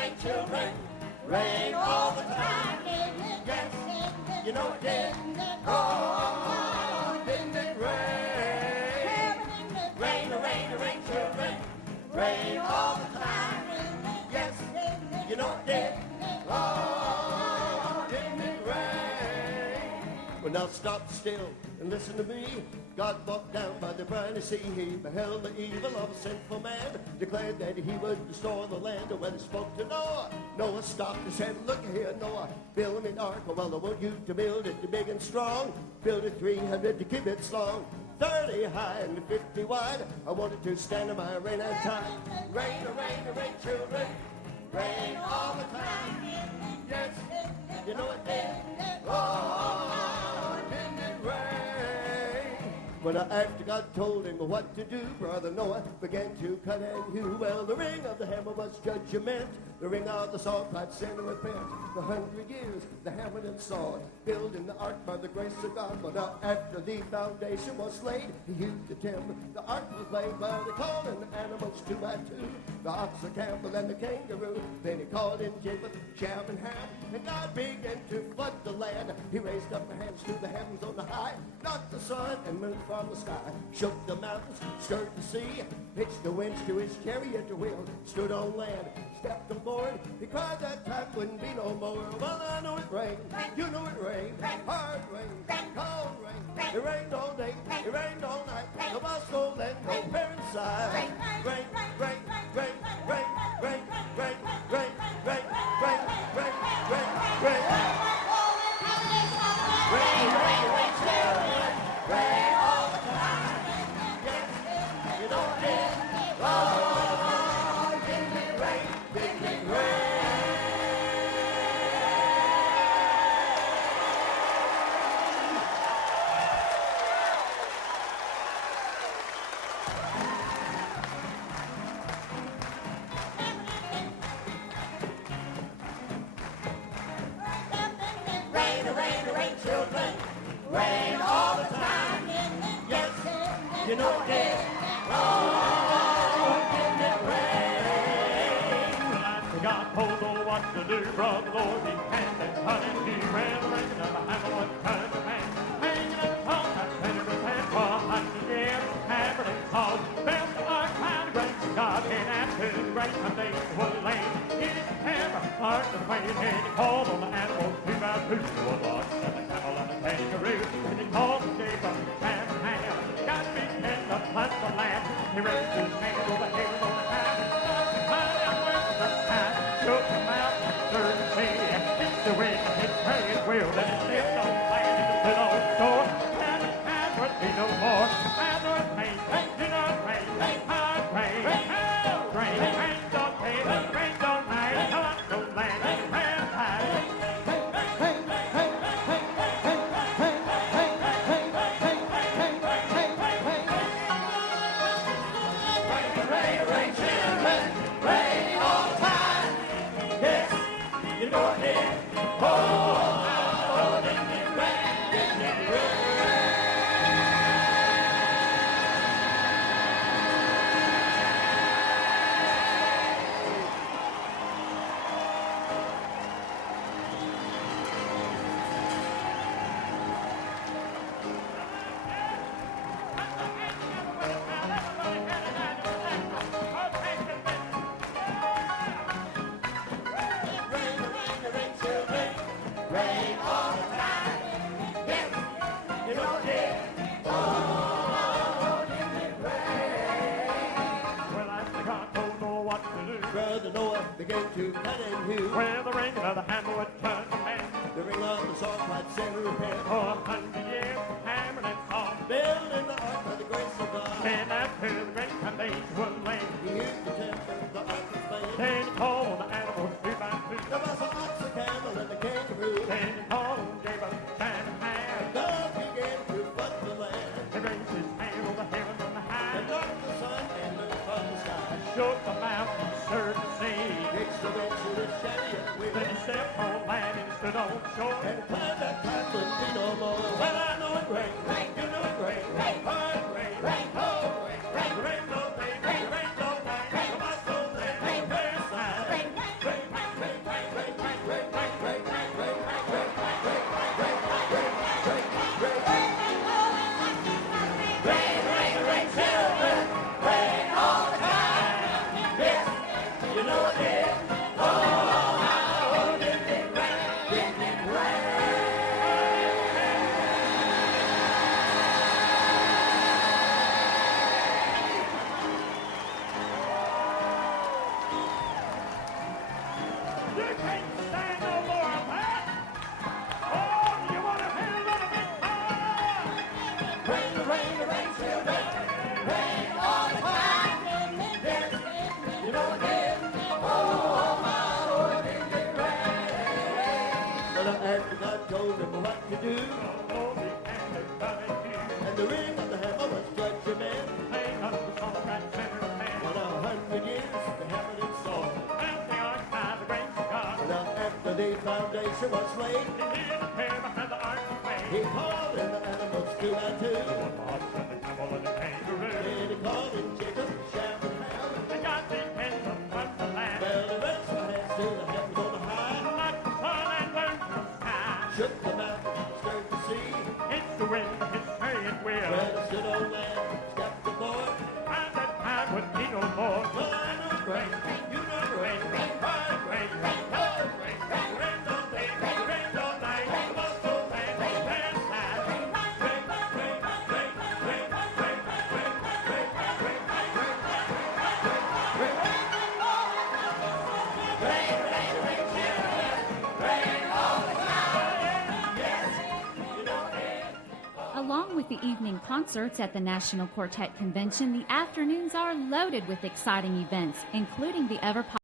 rain, children. Rain all the time. Yes, you know it did. Oh, didn't it rain? Rain, rain, rain, children. Rain all the time. Yes, you know it did. Oh, didn't it rain? Well, now stop still and listen to me. God walked down by the briny sea. He beheld the evil of a sinful man, declared that he would restore the land. And when he spoke to Noah, Noah stopped and said, look here, Noah, build me an ark. Well, I want you to build it big and strong. Build it 300 cubits long, 30 high and 50 wide. I want it to stand in my rain and tide. Rain, rain, rain, children. Rain all the time. Yes, you know it did. Oh, didn't it rain? When after God told him what to do, Brother Noah began to cut and hew. Well, the ring of the hammer was judgment. The ring of the saw cried sin and repent. For 100 years the hammer and saw, building the ark by the grace of God. But after the foundation was laid, he hewed the timber. The ark was laid, well, they called in the animals 2 by 2. The ox, the camel, and the kangaroo. Then he called in Japheth, Shem, and Ham. And God began to flood the land. He raised up the hands to the heavens on the high, knocked the sun and moon from the sky, shook the mountains, stirred the sea, pitched the winds to his chariot wheel, stood on land, stepped aboard. He cried that time wouldn't be no more. Well, I know it rained, you know it rained, hard rain, cold rain. It rained all day, it rained all night. The bus go let no parents sigh. Rain, rain, rain, rain, rain, rain, rain, rain, rain, rain, rain, rain, rain. Rain, rain, rain, children. Rain all the time. Yes, you know it did. Oh, didn't it rain? Didn't it rain? Rain, rain, rain, children. Rain all the time. Yes, you know it did. Oh, didn't it rain? Well, God told Noah what to do, brother Lord, he had that cut and he ran the ring of the hammer one kind of man. Hanging up on that penny repent for 100 years, hammered and called, built the ark by the grace of God, and after the great foundation was laid, he didn't hammer, ark the way, and he called on the animals 2 by 2, the ox and the camel and the kangaroo, and he called the Japheth, Shem, and Ham. God began to hunt the land, he raised his hand over heaven on the high, shook the mountain, stirred the sea, pitched the wind, and his prayers will, then he stepped on land and stood on his shore, and the time would be no more. I know it rain, you know it rain, hard rain, hell rain, rain don't pay, rain don't night, hot don't land, rain high. Rain, rain, children. Rain all the time. Yes, you know it did. Oh, didn't it rain? Didn't it rain? Rain, rain, rain, children. Rain all the time. Yes, you know it did. Oh, didn't it rain? Well, after God told Noah what to do, Brother Noah began to cut and hew. where the ring of the hammer would turn the man, The ring of the saw cried sin and repent. for 100 years, hammered and saw, Building the ark by the grace of God. and after the great foundation was laid, He used the temper, the ark was made. then he called on the animals 2 by 2. There was an ox, a camel, and a kangaroo. Then he called on Japheth, Shem, and Ham. God began to flood the land. He raised his hand over heaven on the high, And knocked the sun and moon from the sky. shook the mountain, stirred the sea. Pitched the wind to his chariot wheel. Then he stepped on land and stood on shore. And climbed that time wouldn't be no more. Well, I know it rained. You know it rained. Hard rain. Cold rain. Rain no day. Rain no night. The bus go there. Rain side. Rain. the foundation was laid. He hid a pair behind the arch of faith. He called in the animals two by two. The fox and the camel and the kangaroo. Then he called in Jacob, Sham, and Ham. They got these pens from the land. Well, the rest of the hands to the heavens on the high. Like the sun and learned from sky. Shook the mountain, stirred the sea. It's the wind, his chariot wheel. Well, the good old man stepped aboard. And that time would be no more. Well, I know rain, you know rain, rain, hard rain, rain, cold rain, rain, rain all day, rain, rain all night, rain must go rain, rain, rain, night, rain, rain, rain, rain, rain, rain, rain, Along with the evening concerts at the National Quartet Convention, the afternoons are loaded with exciting events, including the ever